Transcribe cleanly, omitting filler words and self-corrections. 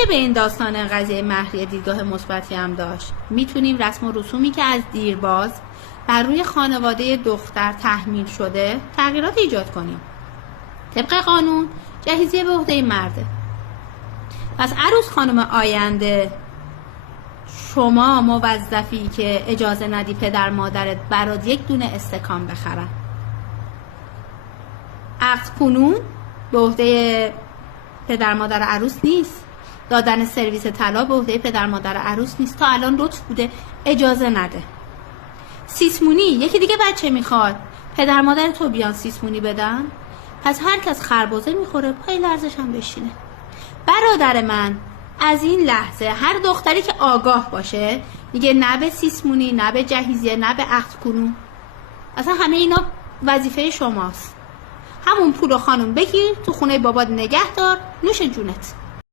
میشه به این داستان قضیه مهریه دیدگاه مثبتی هم داشت. میتونیم رسم و رسومی که از دیرباز بر روی خانواده دختر تحمیل شده تغییرات ایجاد کنیم. طبق قانون جهیزیه به عهده مرده. پس عروس خانم آینده، شما موظفی که اجازه ندی پدر مادرت برات یک دونه استکان بخرن. عقد کنون به عهده پدر مادر عروس نیست. دادن سرویس طلا به عهده پدر مادر عروس نیست. تا الان لطف بوده اجازه نده. سیسمونی، یکی دیگه بچه میخواد، پدر مادر تو بیان سیسمونی بدن، پس هر کس خربزه میخوره پای لرزش هم بشینه. برادر من، از این لحظه هر دختری که آگاه باشه دیگه نه به سیسمونی، نه به جهیزیه، نه به عقد کنون، اصلا همه اینا وظیفه شماست. همون پول خانم بگیر تو خونه بابات نگه دار، نوش جونت.